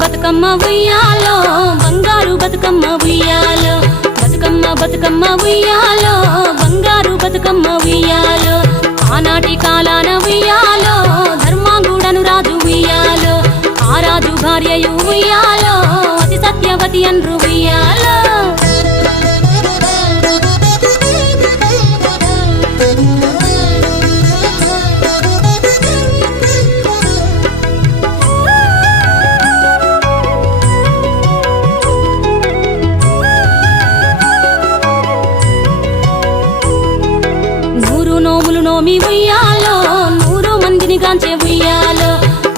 బతుకమ్మ ఉయ్యాలో బంగారు బతుకమ్మ ఉయ్యాలో, బతుకమ్మ బతుకమ్మ ఉయ్యాలో బంగారు బతుకమ్మ ఉయ్యాలో, ఆనాటి కాలాన ఉయ్యాలో ధర్మాంగుడను రాజు ఉయ్యాలో, ఆ రాజు భార్యయు ఉయ్యాలో అతి సత్యవతి అన్రు ఉయ్యాలో. నోమి ఉయ్యాలో 100 మందిని గాంచే ఉయ్యాలో,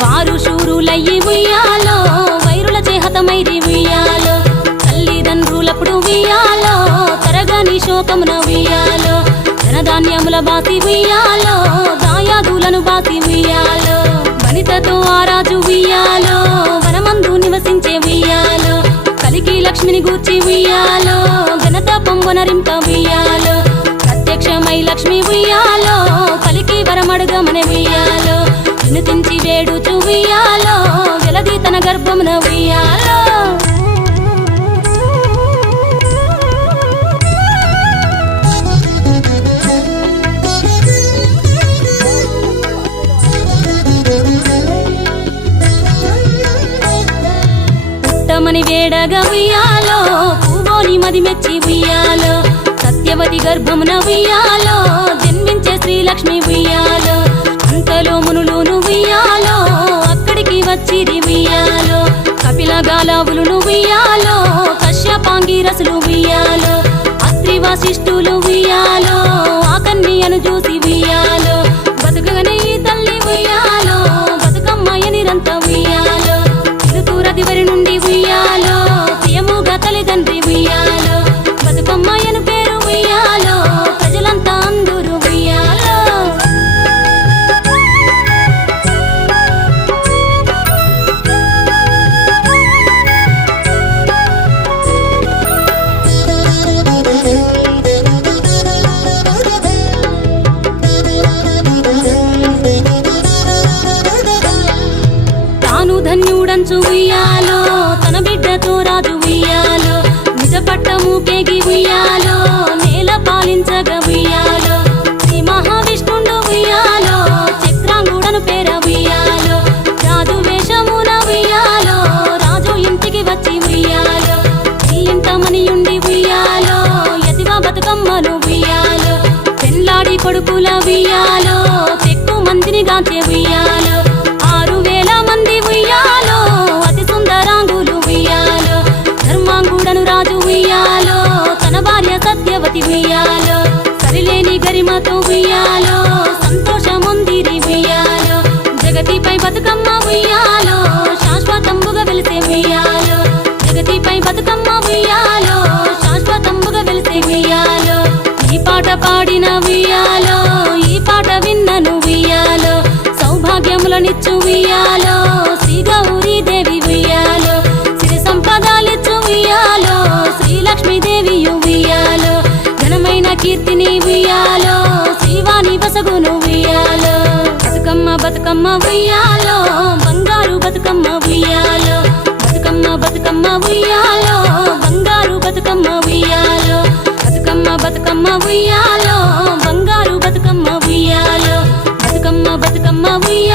వారు శూరులయ్యి ఉయ్యాలో వైరుల చేహతమైరి ఉయ్యాలో, తల్లిదండ్రులప్పుడు ఉయ్యాలో తరగని శోకమున ఉయ్యాలో, ధనధాన్యముల బాసి ఉయ్యాలో దాయాదులను బాసి ఉయ్యాలో, వనితతో ఆరాజు ఉయ్యాలో వనమందు నివసించే ఉయ్యాలో, కలికి లక్ష్మిని గూర్చి ఉయ్యాలో ఘనత పొంగునరింప ఉయ్యాలో, ప్రత్యక్షమై లక్ష్మి ఉయ్యాలో పలికి వరమడుగమనే ఉయ్యాలో, వినుతించి వేడుచు ఉయ్యాలో వెలది తన గర్భమున ఉయ్యాలో. పుట్టమని వేడగా ఉయ్యాలో పూవోని మది మెచ్చి ఉయ్యాలో, సత్యవతి గర్భమున ఉయ్యాలో జన్మించే శ్రీలక్ష్మి ఉయ్యాలో, అంతలో మునులును ఉయ్యాలో అక్కడికి వచ్చిరి ఉయ్యాలో, కపిల గాలావులును ఉయ్యాలో కశ్యపాంగిరసులు ఉయ్యాలో, అత్రి వశిష్ఠులు ఉయ్యాలో ఆ కన్యను చూసి ఉయ్యాలో, బతుకగనే ఈ తల్లి ఉయ్యాలో బతుకమ్మయ నిరంత ఉయ్యాలో, ఋతురదివరి నుండి ఉయ్యాలో ప్రియముగా తల్లిదండ్రి ఉయ్యాలో, బతుకమ్మయను పేరు ఉయ్యాలో ప్రజలంతా అందరూ ఉయ్యాలో. తాను ధన్యుడంచు ఉయ్యాలో తన బిడ్డతో రాజు ఉయ్యాలో, నిజ పట్టము కేగి ఉయ్యాలో నేల పాలించగ ఉయ్యాలో, శ్రీ మహావిష్ణుండు ఉయ్యాలో చక్రాంగుడను పేర ఉయ్యాలో, రాజు వేషమున ఉయ్యాలో రాజు ఇంటికి వచ్చి ఉయ్యాలో, ఇంట మనియుండి ఉయ్యాలో యతివ బతుకమ్మను ఉయ్యాలో, పెళ్ళాడి కొడుకుల ఉయ్యాలో ఎక్కువ మందిని గాంచే ఉయ్యాలో, 6000 మంది ఉయ్యాలో అతి సుందరాంగులు ఉయ్యాలో, ధర్మాంగుడను రాజు ఉయ్యాలో తన భార్య సత్యవతి ఉయ్యాలో, సరిలేని గరిమతో ఉయ్యాలో సంతోషముందిరి ఉయ్యాలో, జగతిపై బతుకమ్మ ఉయ్యాలో శాశ్వతంబుగా వెలిసే ఉయ్యాలో, జగతిపై బతుకమ్మ ఉయ్యాలో శాశ్వతంబుగా వెలిసే ఉయ్యాలో, ఈ పాట పాడిన ఉయ్యాలో ఈ పాట విన్నను ఉయ్యాలో, సౌభాగ్యములనిచ్చు ఉయ్యాలో శ్రీ గౌరీ దేవి ఉయ్యాలో, సిరి సంపదాలిచ్చు ఉయ్యాలో శ్రీలక్ష్మీదేవి ఉయ్యాలో, ఘనమైన కీర్తిని ఉయ్యాలో శ్రీవాణి వసగును ఉయ్యాలో, బతుకమ్మ బతుకమ్మ ఉయ్యాలో బంగారు బతుకమ్మ ఉయ్యాలో, బతుకమ్మ బతుకమ్మ ఉయ్యాలో బంగారు బతుకమ్మ ఉయ్యాలో, బతుకమ్మ బతుకమ్మ ఉయ్యాలో బంగారు బతుకమ్మ ఉయ్యాలో, బతుకమ్మ బతుకమ్మ ఉయ్యాలో.